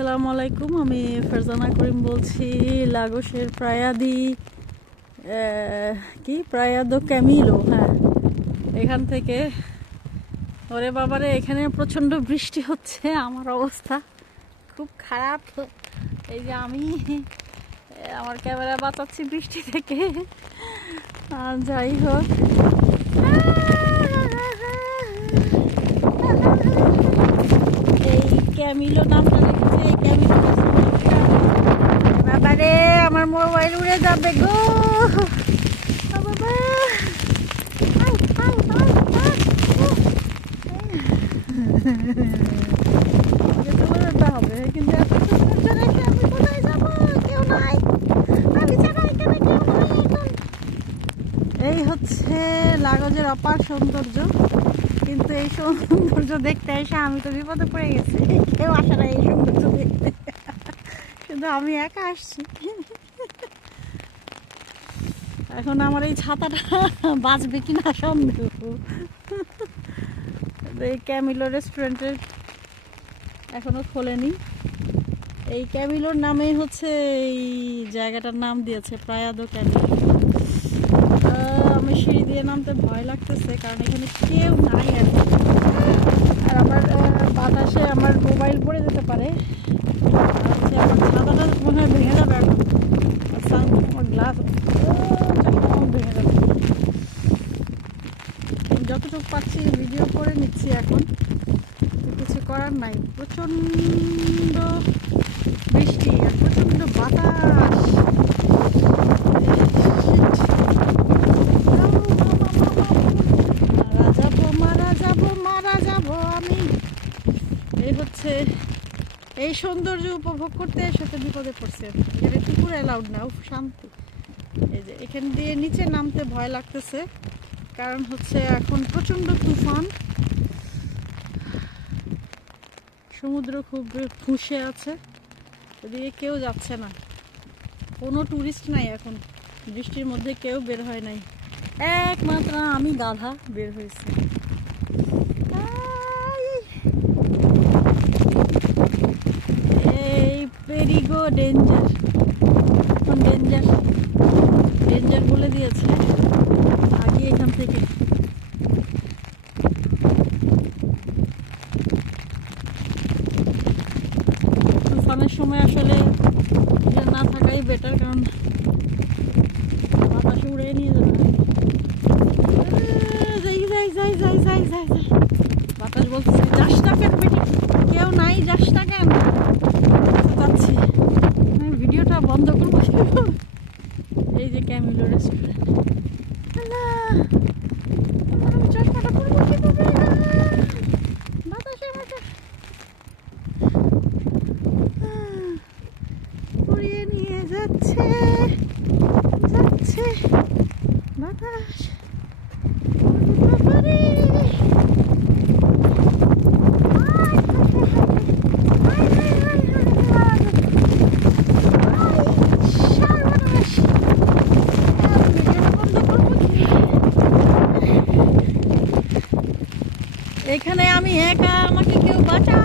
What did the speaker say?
আসসালামু আলাইকুম। আমি ফারজানা করিম বলছি লাগোসের প্রায়াদো ক্যামিলো। হ্যাঁ, এখান থেকে। ওরে বাবারে, এখানে প্রচণ্ড বৃষ্টি হচ্ছে, আমার অবস্থা খুব খারাপ। এই যে আমি আমার ক্যামেরা বাঁচাচ্ছি বৃষ্টি থেকে। যাই হোক, এই ক্যামিলো নামটা দেখেছি, এই ক্যামিলো বাবারে আমার মোবাইল উড়ে যাবে গো বাবা। হবে কিন্তু এত সুন্দর রেখে আমি কোথায় যাবো? কেউ নাই, আমি ছাড়া এখানে কেউ নাই এখন। এই হচ্ছে লাগোজের অপার সৌন্দর্য, কিন্তু এই সৌন্দর্য দেখতে এসে আমি তো বিপদে পড়ে গেছি। কেউ আসে না এই সৌন্দর্য দেখতে, শুধু আমি একা আসছি। এখন আমার এই ছাতাটা বাঁচবে কিনা সন্দেহ। এই ক্যামিলো রেস্টুরেন্টের এখনো খোলেনি। এই ক্যামিলোর নামেই হচ্ছে এই জায়গাটার নাম দিয়েছে, প্রায়াদো ক্যামিলো। আমি সিঁড়ি দিয়ে নামতে ভয় লাগতেছে, কারণ এখানে কেউ নাই আর কি। আর আমার বাতাসে আমার মোবাইল পড়ে যেতে পারে। আমার ছাতাটা মনে হয় ভেঙে যাবে এখন, আমার গ্লাস ভেঙে যাবে। যতটুকু পাচ্ছি ভিডিও করে নিচ্ছি এখন, কিছু করার নাই। প্রচণ্ড বৃষ্টি আর প্রচণ্ড বাতাস। মারা যাবো আমি। এই হচ্ছে এই সৌন্দর্য উপভোগ করতে সাথে বিপদে পড়ছে। এখানে কুকুর অ্যালাউড না, শান্তি। এই যে এখান দিয়ে নিচে নামতে ভয় লাগতেছে, কারণ হচ্ছে এখন প্রচণ্ড তুফান, সমুদ্র খুব ফুঁসে আছে, এদিকে কেউ যাচ্ছে না, কোনো টুরিস্ট নাই এখন। বৃষ্টির মধ্যে কেউ বের হয় নাই, একমাত্র আমি গাধা বের হয়েছে। এই পেরিগো ডেঞ্জার, এখন ডেঞ্জার ডেঞ্জার বলে দিয়েছে আগে এখান থেকে। তুফানের সময় আসলে না থাকাই বেটার, কারণ বাতাসে উড়ে নিয়ে যাবে। বাতাস বলতেছে যাস না কেন বেটি, কেউ নাই, যাস না কেন? যাচ্ছি, ভিডিওটা বন্ধ করবো। এই যে ক্যামিলো রেস্টুরেন্ট। আমি চশমাটা করবো কিভাবে? বাতাসে আমাকে উড়িয়ে নিয়ে যাচ্ছে যাচ্ছে বাতাস। এখানে আমি একা, আমাকে কেউ বাঁচাও।